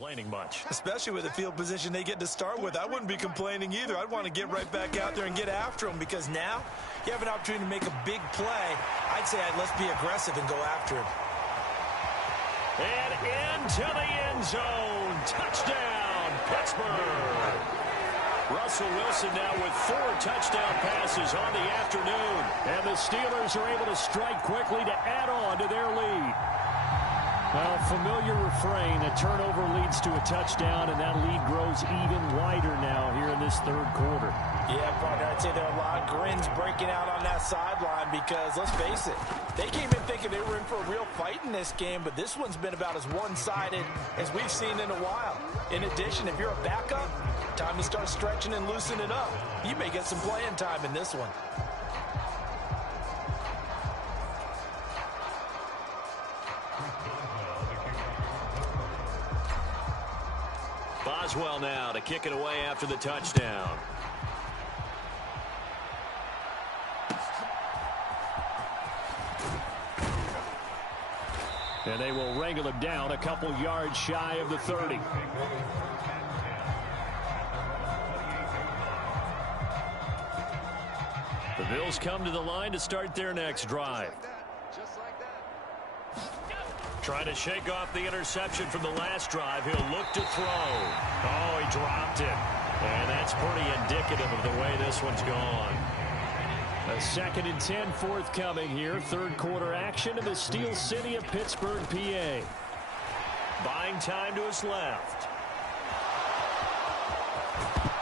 complaining much. Especially with the field position they get to start with. I wouldn't be complaining either. I'd want to get right back out there and get after them because now you have an opportunity to make a big play. I'd say let's be aggressive and go after him. And into the end zone. Touchdown, Pittsburgh. Russell Wilson now with 4 touchdown passes on the afternoon. And the Steelers are able to strike quickly to add on to their lead. Well, familiar refrain, a turnover leads to a touchdown, and that lead grows even wider now here in this third quarter. Yeah, partner, I'd say there are a lot of grins breaking out on that sideline because, let's face it, they came in thinking they were in for a real fight in this game, but this one's been about as one-sided as we've seen in a while. In addition, if you're a backup, time to start stretching and loosening it up. You may get some playing time in this one. Boswell now to kick it away after the touchdown. And they will wrangle him down a couple yards shy of the 30. The Bills come to the line to start their next drive. Trying to shake off the interception from the last drive. He'll look to throw. Oh, he dropped it. And that's pretty indicative of the way this one's gone. A 2nd and 10 forthcoming here. Third quarter action in the Steel City of Pittsburgh, PA. Buying time to his left.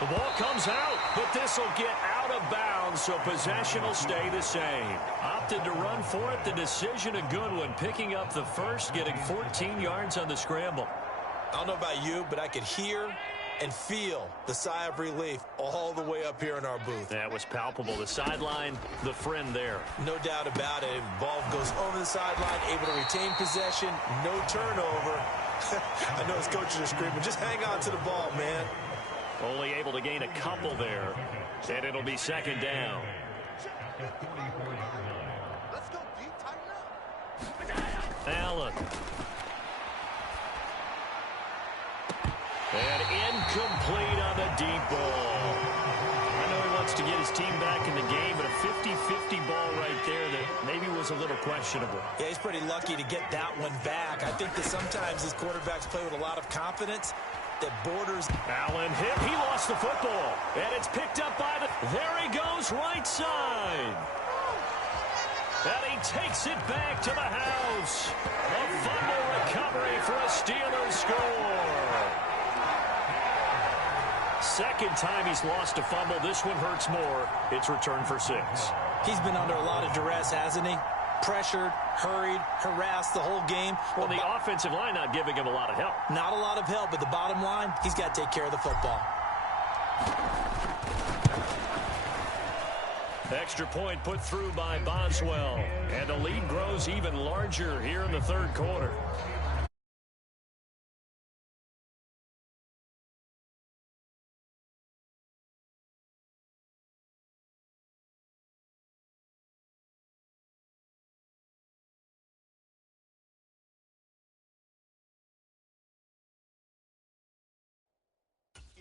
The ball comes out, but this will get out of bounds, so possession will stay the same. Opted to run for it. The decision a good one, picking up the first, getting 14 yards on the scramble. I don't know about you, but I could hear and feel the sigh of relief all the way up here in our booth. That was palpable. The sideline, the friend there. No doubt about it. Ball goes over the sideline, able to retain possession, no turnover. I know his coaches are screaming, just hang on to the ball, man. Only able to gain a couple there, and it'll be 2nd down. Allen. And incomplete on the deep ball. I know he wants to get his team back in the game, but a 50-50 ball right there that maybe was a little questionable. Yeah, he's pretty lucky to get that one back. I think that sometimes his quarterbacks play with a lot of confidence that borders. Allen hit. He lost the football. And it's picked up by the. There he goes, right side. And he takes it back to the house. A fumble recovery for a Steelers score. 2nd time he's lost a fumble. This one hurts more. It's returned for 6. He's been under a lot of duress, hasn't he? Pressured, hurried, harassed the whole game. Well, the offensive line not giving him a lot of help. Not a lot of help, but the bottom line, he's got to take care of the football. Extra point put through by Boswell. And the lead grows even larger here in the third quarter.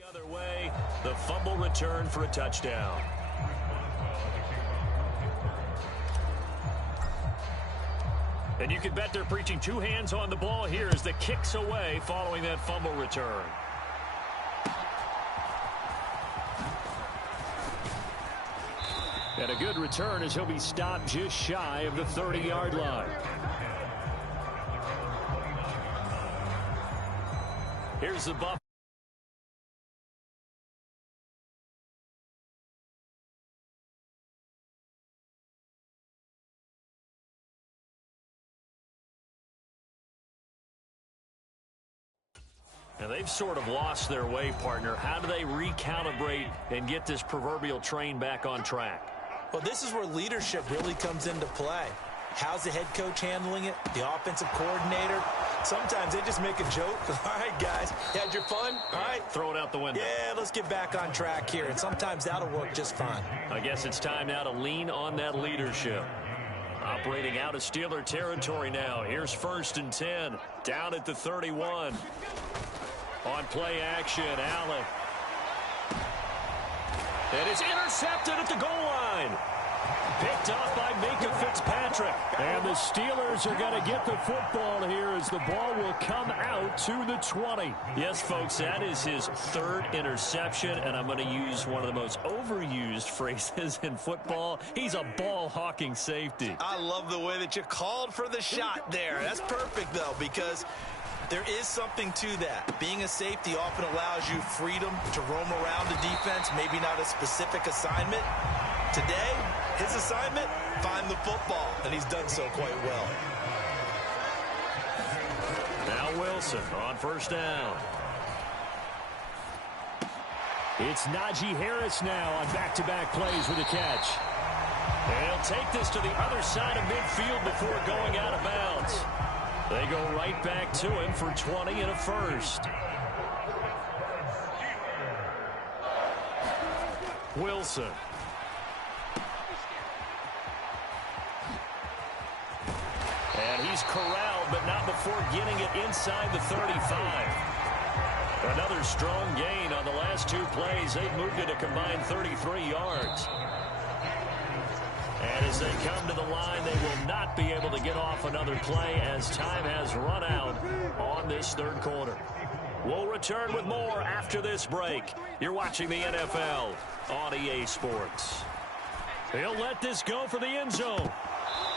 Other way, the fumble return for a touchdown. And you can bet they're preaching 2 hands on the ball here as the kicks away following that fumble return. And a good return as he'll be stopped just shy of the 30-yard line. Here's the Buff. Now they've sort of lost their way, partner. How do they recalibrate and get this proverbial train back on track? Well, this is where leadership really comes into play. How's the head coach handling it? The offensive coordinator? Sometimes they just make a joke. All right, guys, you had your fun? All right. Throw it out the window. Yeah, let's get back on track here. And sometimes that'll work just fine. I guess it's time now to lean on that leadership. Operating out of Steeler territory now. Here's 1st and 10. Down at the 31. On play action, Allen. And it's intercepted at the goal line. Picked off by Minkah Fitzpatrick. And the Steelers are going to get the football here as the ball will come out to the 20. Yes, folks, that is his third interception, and I'm going to use one of the most overused phrases in football. He's a ball-hawking safety. I love the way that you called for the shot there. That's perfect, though, because there is something to that. Being a safety often allows you freedom to roam around the defense, maybe not a specific assignment. Today, his assignment, find the football, and he's done so quite well. Now Wilson on first down. It's Najee Harris now on back-to-back plays with a catch. And he'll take this to the other side of midfield before going out of bounds. They go right back to him for 20 and a first. Wilson. And he's corralled, but not before getting it inside the 35. Another strong gain on the last two plays. They've moved it a combined 33 yards. And as they come to the line, they will not be able to get off another play as time has run out on this third quarter. We'll return with more after this break. You're watching the NFL on EA Sports. He'll let this go for the end zone.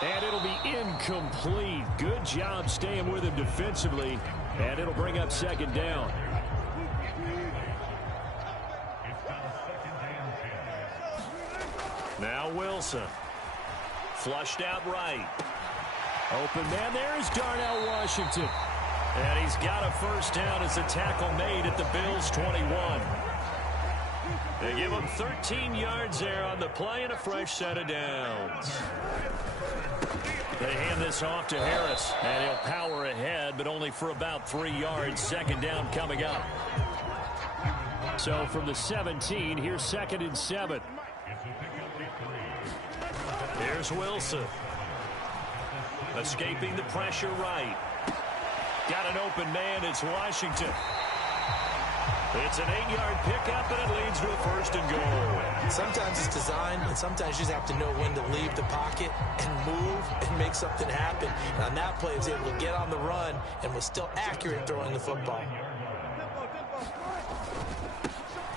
And it'll be incomplete. Good job staying with him defensively. And it'll bring up second down. Now Wilson. Flushed out right. Open man there is Darnell Washington. And he's got a first down as a tackle made at the Bills' 21. They give him 13 yards there on the play and a fresh set of downs. They hand this off to Harris, and he'll power ahead, but only for about 3 yards. Second down coming up. So from the 17, here's 2nd and 7. Here's Wilson. Escaping the pressure right. Got an open man. It's Washington. It's an 8-yard pickup, and it leads to a first and goal. Sometimes it's designed, and sometimes you just have to know when to leave the pocket and move and make something happen. And on that play, he was able to get on the run and was still accurate throwing the football.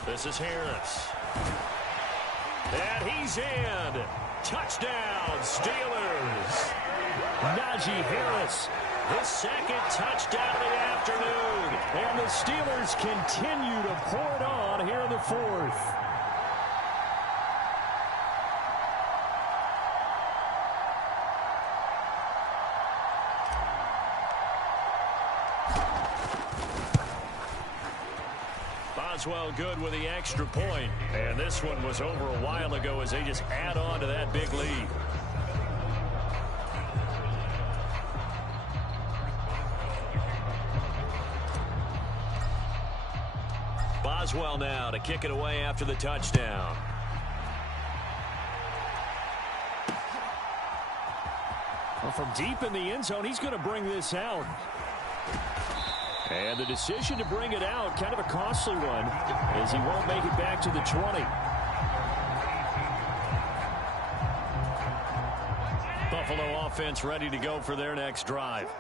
This is Harris. And he's in. Touchdown, Steelers. Najee Harris, his second touchdown of the afternoon. And the Steelers continue to pour it on here in the fourth. Boswell good with the extra point. And this one was over a while ago as they just add on to that big lead. Boswell now to kick it away after the touchdown. Well, from deep in the end zone, he's going to bring this out. And the decision to bring it out, kind of a costly one, as he won't make it back to the 20. Buffalo offense ready to go for their next drive.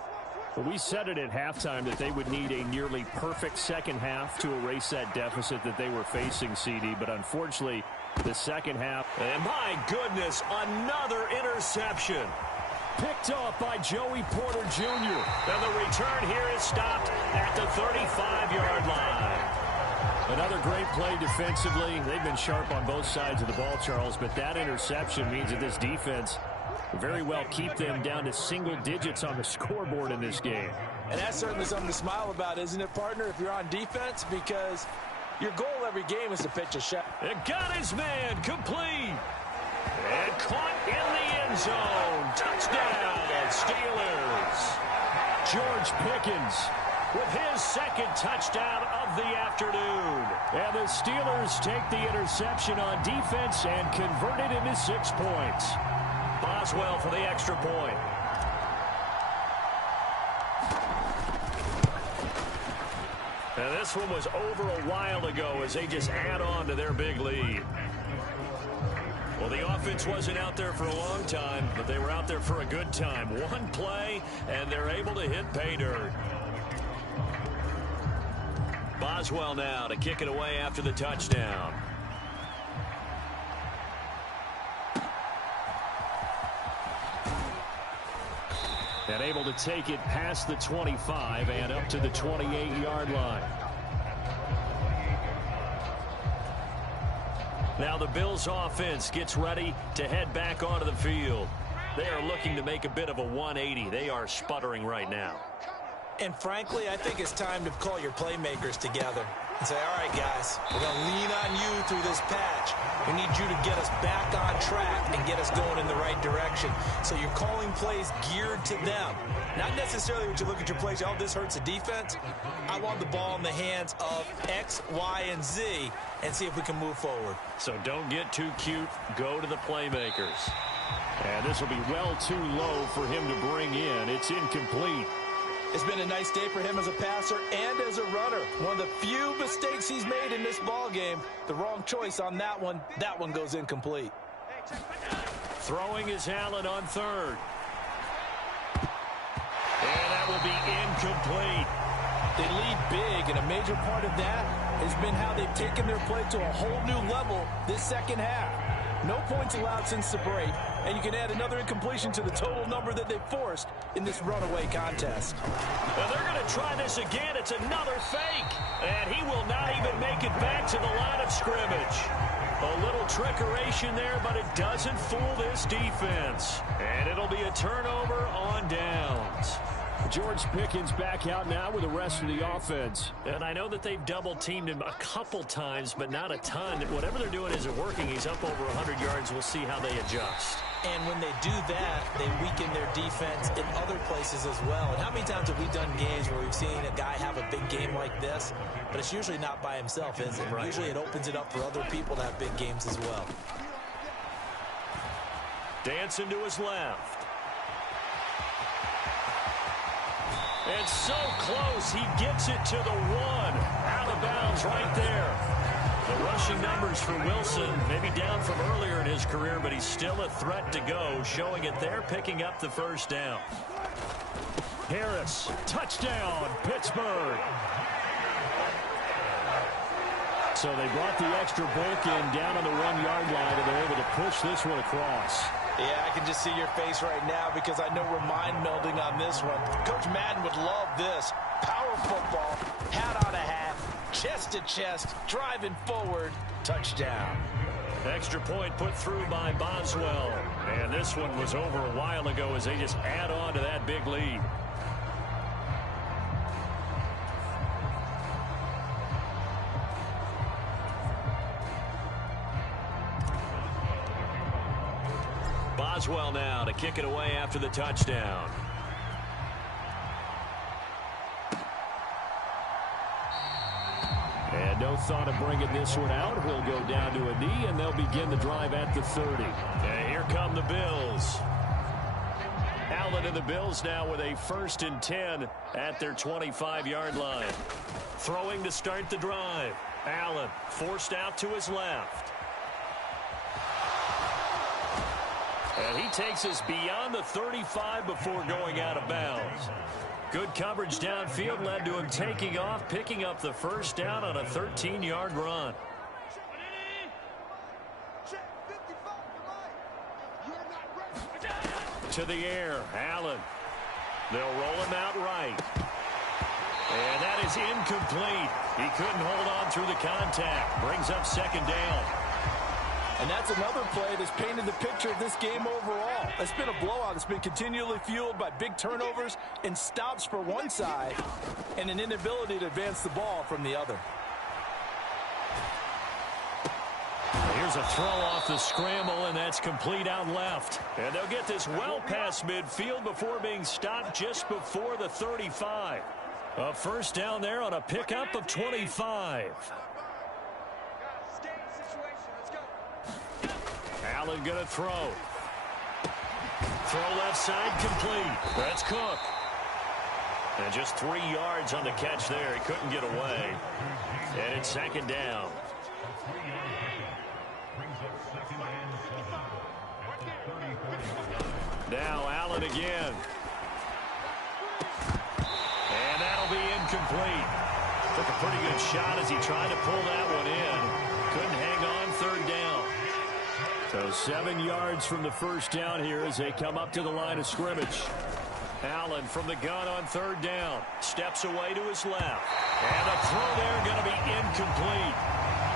Well, we said it at halftime that they would need a nearly perfect second half to erase that deficit that they were facing, CD. But unfortunately, the second half. And my goodness, another interception. Picked off by Joey Porter Jr. And the return here is stopped at the 35-yard line. Another great play defensively. They've been sharp on both sides of the ball, Charles, but that interception means that this defense very well keep them down to single digits on the scoreboard in this game. And that's certainly something to smile about, isn't it, partner, if you're on defense? Because your goal every game is to pitch a shot. It got his man complete. And caught in the end zone. Touchdown, Steelers. George Pickens with his second touchdown of the afternoon. And the Steelers take the interception on defense and convert it into 6 points. Boswell for the extra point. And this one was over a while ago as they just add on to their big lead. Well, the offense wasn't out there for a long time, but they were out there for a good time. One play, and they're able to hit pay dirt. Boswell now to kick it away after the touchdown. And able to take it past the 25 and up to the 28-yard line. Now the Bills offense gets ready to head back onto the field. They are looking to make a bit of a 180. They are sputtering right now. And frankly, I think it's time to call your playmakers together and say, all right, guys, we're going to lean on you through this patch. We need you to get us back on track and get us going in the right direction. So you're calling plays geared to them. Not necessarily when you look at your plays, oh, this hurts the defense. I want the ball in the hands of X, Y, and Z and see if we can move forward. So don't get too cute. Go to the playmakers. And this will be well too low for him to bring in. It's incomplete. It's been a nice day for him as a passer and as a runner. One of the few mistakes he's made in this ball game. The wrong choice on that one. That one goes incomplete. Throwing is Allen on third. And that will be incomplete. They lead big, and a major part of that has been how they've taken their play to a whole new level this second half. No points allowed since the break, and you can add another incompletion to the total number that they've forced in this runaway contest. Well, they're going to try this again. It's another fake, and he will not even make it back to the line of scrimmage. A little trickeration there, but it doesn't fool this defense. And it'll be a turnover on downs. George Pickens back out now with the rest of the offense. And I know that they've double-teamed him a couple times, but not a ton. Whatever they're doing isn't working. He's up over 100 yards. We'll see how they adjust. And when they do that, they weaken their defense in other places as well. And how many times have we done games where we've seen a guy have a big game like this, but it's usually not by himself, is it? Right. Usually it opens it up for other people to have big games as well. Dancing to his left. And so close, he gets it to the one. Out of bounds right there. The rushing numbers for Wilson, maybe down from earlier in his career, but he's still a threat to go, showing it there, picking up the first down. Harris, touchdown, Pittsburgh. So they brought the extra bulk in down on the 1-yard line, and they're able to push this one across. Yeah, I can just see your face right now because I know we're mind-melding on this one. Coach Madden would love this. Power football, hat on a hat, chest to chest, driving forward, touchdown. Extra point put through by Boswell. And this one was over a while ago as they just add on to that big lead. Boswell now to kick it away after the touchdown. And no thought of bringing this one out. He'll go down to a knee, and they'll begin the drive at the 30. And here come the Bills. Allen and the Bills now with a 1st and 10 at their 25-yard line. Throwing to start the drive. Allen forced out to his left. And he takes us beyond the 35 before going out of bounds. Good coverage downfield led to him taking off, picking up the first down on a 13-yard run. To the air, Allen. They'll roll him out right. And that is incomplete. He couldn't hold on through the contact. Brings up 2nd down. And that's another play that's painted the picture of this game overall. It's been a blowout. It's been continually fueled by big turnovers and stops for one side and an inability to advance the ball from the other. Here's a throw off the scramble, and that's complete out left. And they'll get this well past midfield before being stopped just before the 35. A first down there on a pickup of 25. Allen going to throw. Throw left side complete. That's Cook. And just 3 yards on the catch there. He couldn't get away. And it's second down. Now Allen again. And that'll be incomplete. Took a pretty good shot as he tried to pull that one in. Couldn't hang on, third down. So 7 yards from the first down here as they come up to the line of scrimmage. Allen from the gun on third down. Steps away to his left. And the throw there going to be incomplete.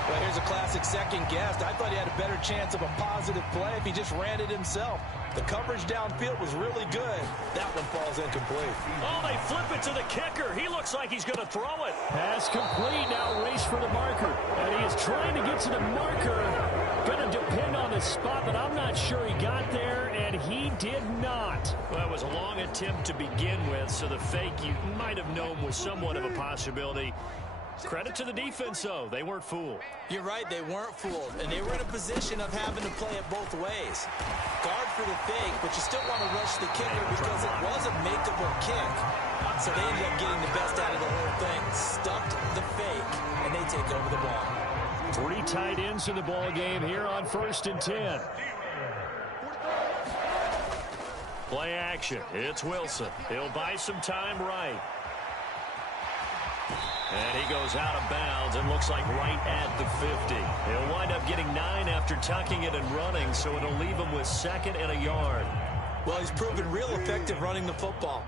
Well, here's a classic second guess. I thought he had a better chance of a positive play if he just ran it himself. The coverage downfield was really good. That one falls incomplete. Oh, they flip it to the kicker. He looks like he's going to throw it. Pass complete. Now race for the marker. And he is trying to get to the marker. Going to depend on the spot, but I'm not sure he got there, and he did not. Well, it was a long attempt to begin with, so the fake you might have known was somewhat of a possibility. Credit to the defense, though. They weren't fooled. You're right, they weren't fooled, and they were in a position of having to play it both ways. Guard for the fake, but you still want to rush the kicker because it was a makeable kick. So they ended up getting the best out of the whole thing. Stuffed the fake, and they take over the ball. 3 tight ends in the ball game here on 1st and 10. Play action. It's Wilson. He'll buy some time right. And he goes out of bounds and looks like right at the 50. He'll wind up getting 9 after tucking it and running, so it'll leave him with 2nd and a yard. Well, he's proven real effective running the football.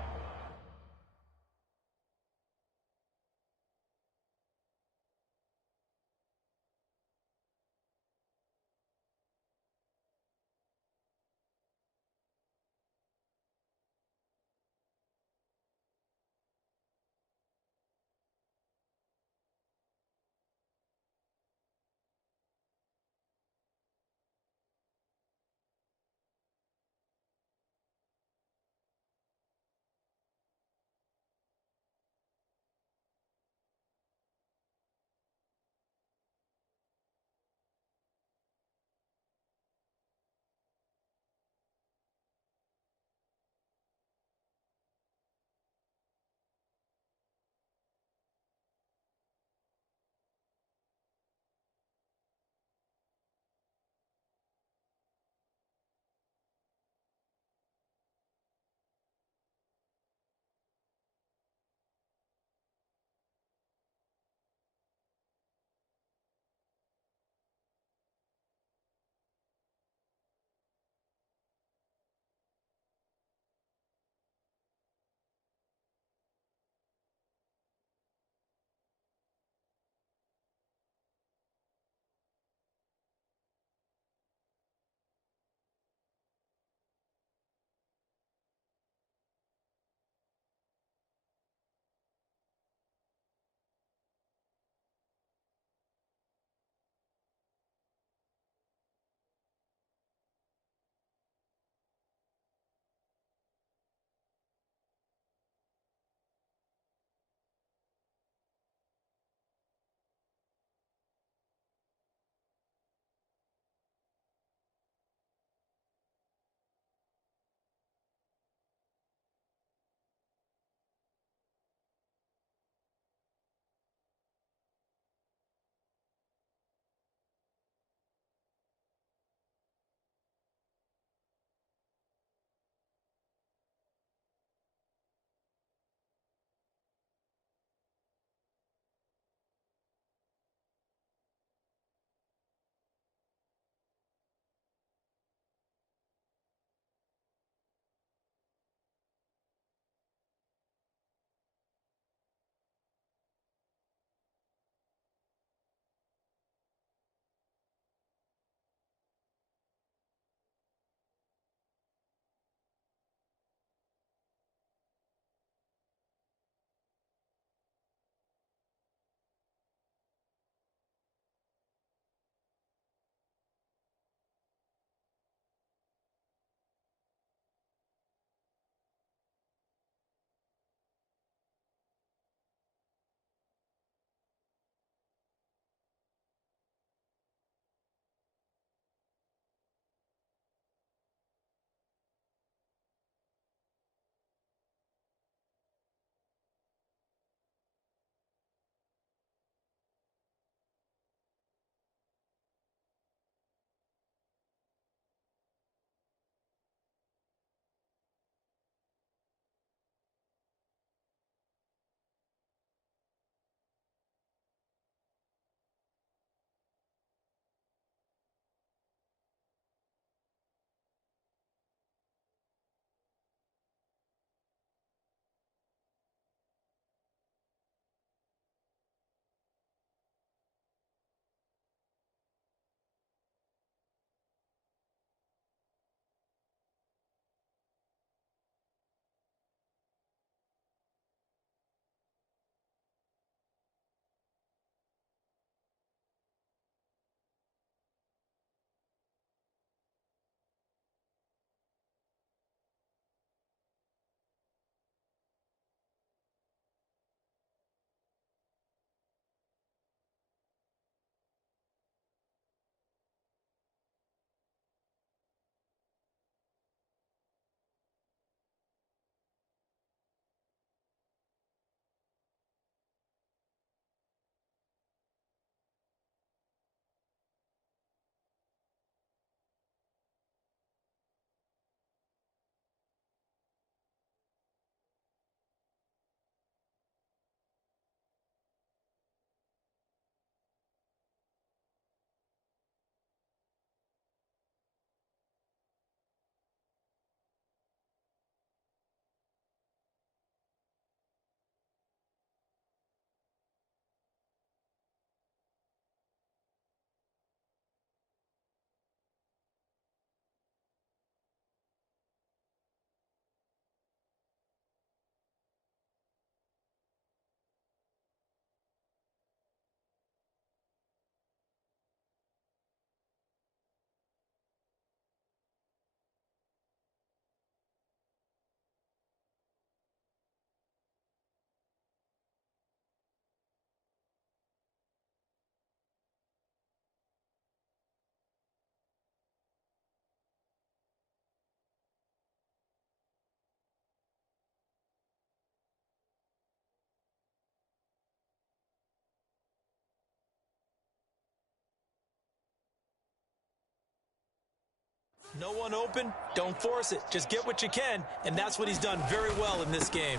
No one open, don't force it. Just get what you can, and that's what he's done very well in this game.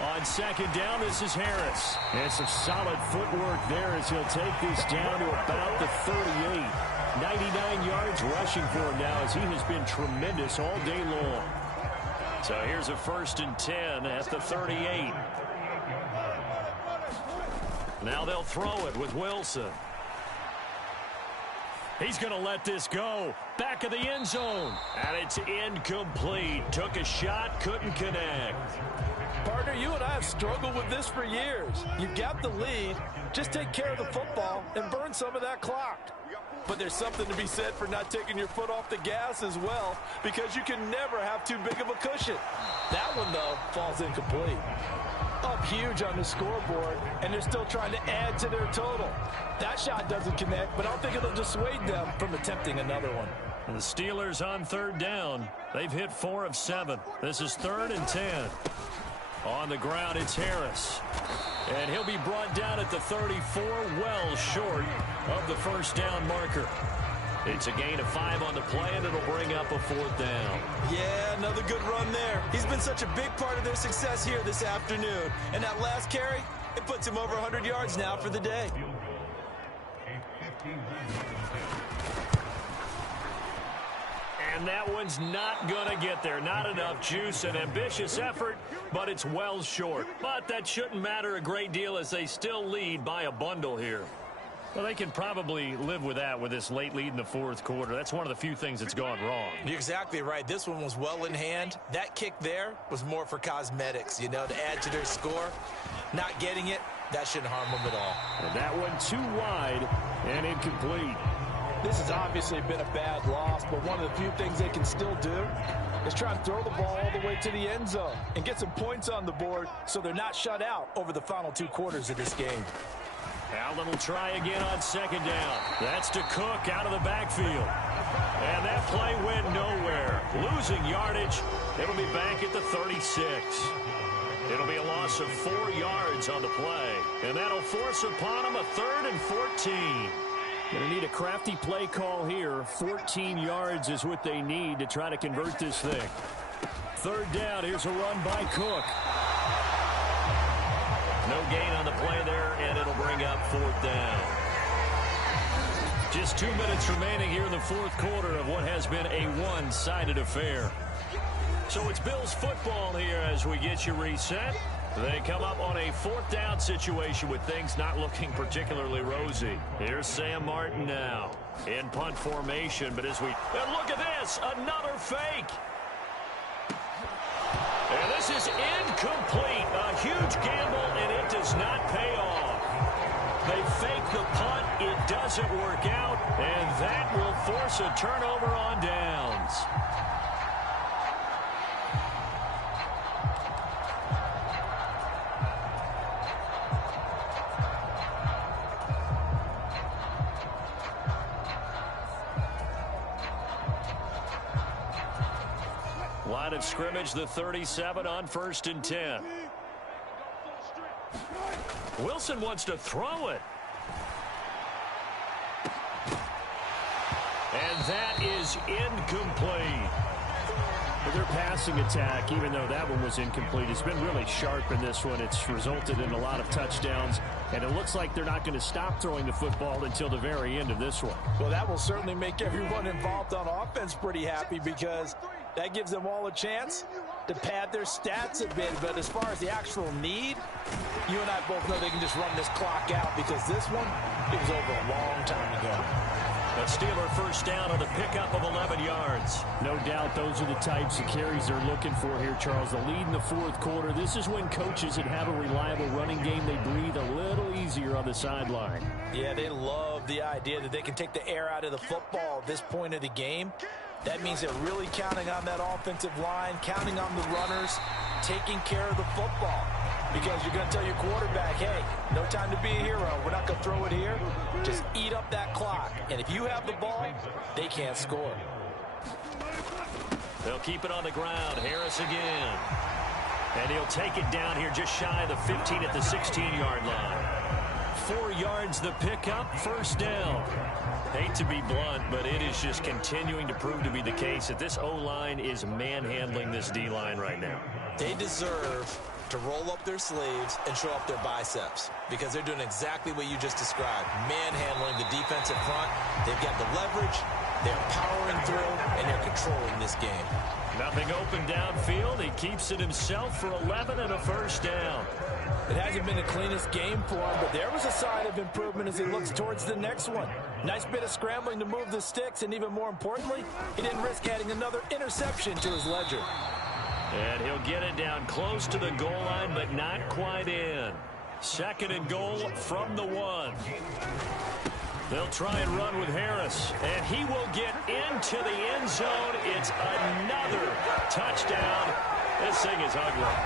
On second down, this is Harris. And some solid footwork there as he'll take this down to about the 38. 99 yards rushing for him now as he has been tremendous all day long. So here's a 1st and 10 at the 38. Now they'll throw it with Wilson. He's going to let this go. Back of the end zone. And it's incomplete. Took a shot, couldn't connect. Partner, you and I have struggled with this for years. You've got the lead. Just take care of the football and burn some of that clock. But there's something to be said for not taking your foot off the gas as well, because you can never have too big of a cushion. That one, though, falls incomplete. Up huge on the scoreboard, and they're still trying to add to their total. That shot doesn't connect, but I don't think it'll dissuade them from attempting another one. And the Steelers on 3rd down. They've hit 4 of 7. This is 3rd and 10. On the ground, it's Harris. And he'll be brought down at the 34, well short of the 1st down marker. It's a gain of 5 on the play, and it'll bring up a 4th down. Yeah, another good run there. He's been such a big part of their success here this afternoon. And that last carry, it puts him over 100 yards now for the day. And that one's not going to get there. Not enough juice. An ambitious effort, but it's well short. But that shouldn't matter a great deal as they still lead by a bundle here. Well, they can probably live with that with this late lead in the 4th quarter. That's one of the few things that's gone wrong. You're exactly right. This one was well in hand. That kick there was more for cosmetics, you know, to add to their score. Not getting it, that shouldn't harm them at all. And that one too wide and incomplete. This has obviously been a bad loss, but one of the few things they can still do is try to throw the ball all the way to the end zone and get some points on the board so they're not shut out over the final 2 quarters of this game. Allen will try again on 2nd down. That's to Cook out of the backfield. And that play went nowhere. Losing yardage. It'll be back at the 36. It'll be a loss of 4 yards on the play. And that'll force upon him a 3rd and 14. Going to need a crafty play call here. 14 yards is what they need to try to convert this thing. 3rd down. Here's a run by Cook. No gain on the play there, and it'll bring up 4th down. Just 2 minutes remaining here in the 4th quarter of what has been a one-sided affair. So it's Bills football here as we get you reset. They come up on a 4th down situation with things not looking particularly rosy. Here's Sam Martin now in punt formation. But as we look at this, another fake. And this is incomplete. A huge gamble, and it does not pay off. They fake the punt. It doesn't work out, and that will force a turnover on downs. Line of scrimmage, the 37 on 1st and 10. Wilson wants to throw it. And that is incomplete. But their passing attack, even though that one was incomplete, has been really sharp in this one. It's resulted in a lot of touchdowns, and it looks like they're not going to stop throwing the football until the very end of this one. Well, that will certainly make everyone involved on offense pretty happy, because that gives them all a chance to pad their stats a bit. But as far as the actual need, you and I both know they can just run this clock out, because this one, it was over a long time ago. A Steeler 1st down on the pickup of 11 yards. No doubt those are the types of carries they're looking for here, Charles. The lead in the 4th quarter. This is when coaches that have a reliable running game, they breathe a little easier on the sideline. Yeah, they love the idea that they can take the air out of the football at this point of the game. That means they're really counting on that offensive line, counting on the runners, taking care of the football. Because you're going to tell your quarterback, hey, no time to be a hero. We're not going to throw it here. Just eat up that clock. And if you have the ball, they can't score. They'll keep it on the ground. Harris again. And he'll take it down here just shy of the 15 at the 16-yard line. 4 yards the pickup, first down. Hate to be blunt, but it is just continuing to prove to be the case that this O-line is manhandling this D-line right now. They deserve to roll up their sleeves and show up their biceps because they're doing exactly what you just described, manhandling the defensive front. They've got the leverage, they're powering through, and they're controlling this game. Nothing open downfield. He keeps it himself for 11 and a first down. It hasn't been the cleanest game for him, but there was a sign of improvement as he looks towards the next one. Nice bit of scrambling to move the sticks, and even more importantly, he didn't risk adding another interception to his ledger. And he'll get it down close to the goal line, but not quite in. 2nd and goal from the 1. They'll try and run with Harris, and he will get into the end zone. It's another touchdown. This thing is ugly.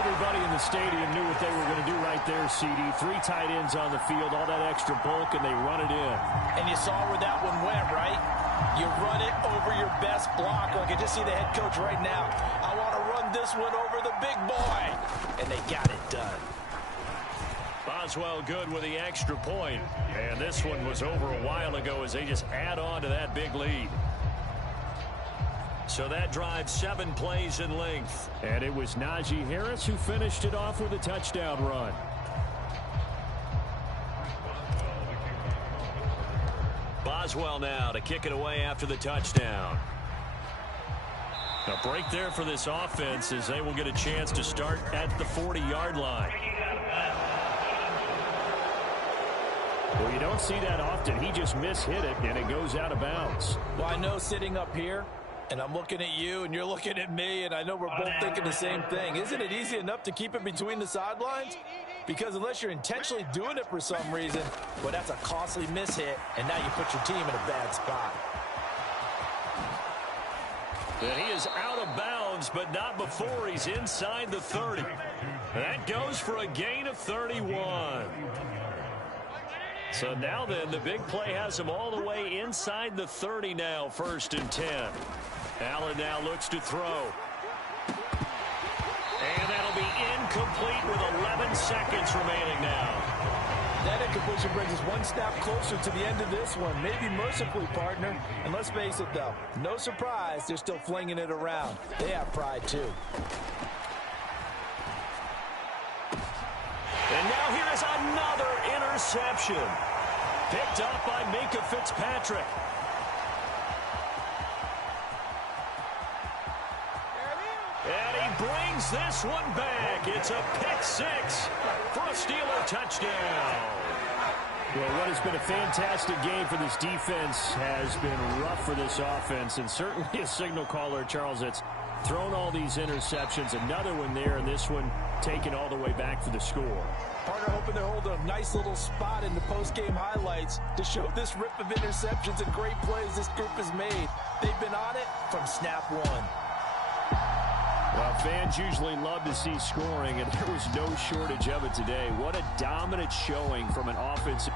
Everybody in the stadium knew what they were going to do right there, CD. 3 tight ends on the field, all that extra bulk, and they run it in. And you saw where that one went, right? You run it over your best blocker. I can just see the head coach right now. I want to run this one over the big boy. And they got it done. Boswell good with the extra point. And this one was over a while ago as they just add on to that big lead. So that drives 7 plays in length. And it was Najee Harris who finished it off with a touchdown run. Boswell now to kick it away after the touchdown. A break there for this offense as they will get a chance to start at the 40-yard line. Well, you don't see that often. He just mishit it, and it goes out of bounds. Well, I know sitting up here, and I'm looking at you, and you're looking at me, and I know we're both thinking the same thing. Isn't it easy enough to keep it between the sidelines? Because unless you're intentionally doing it for some reason, well, that's a costly mishit, and now you put your team in a bad spot. And he is out of bounds, but not before he's inside the 30. That goes for a gain of 31. So now then, the big play has him all the way inside the 30 now, 1st and 10. Allen now looks to throw. And that'll be incomplete with 11 seconds remaining now. That incompletion brings us one snap closer to the end of this one. Maybe mercifully, partner. And let's face it, though, no surprise, they're still flinging it around. They have pride, too. And now here is another interception. Picked up by Minkah Fitzpatrick. And he brings this one back. It's a pick 6 for a Steeler touchdown. Well, what has been a fantastic game for this defense has been rough for this offense, and certainly a signal caller, Charles, that's thrown all these interceptions. Another one there, and this one taken all the way back for the score. Partner hoping they're holding a nice little spot in the post-game highlights to show this rip of interceptions and great plays this group has made. They've been on it from snap 1. Well, fans usually love to see scoring, and there was no shortage of it today. What a dominant showing from an offensive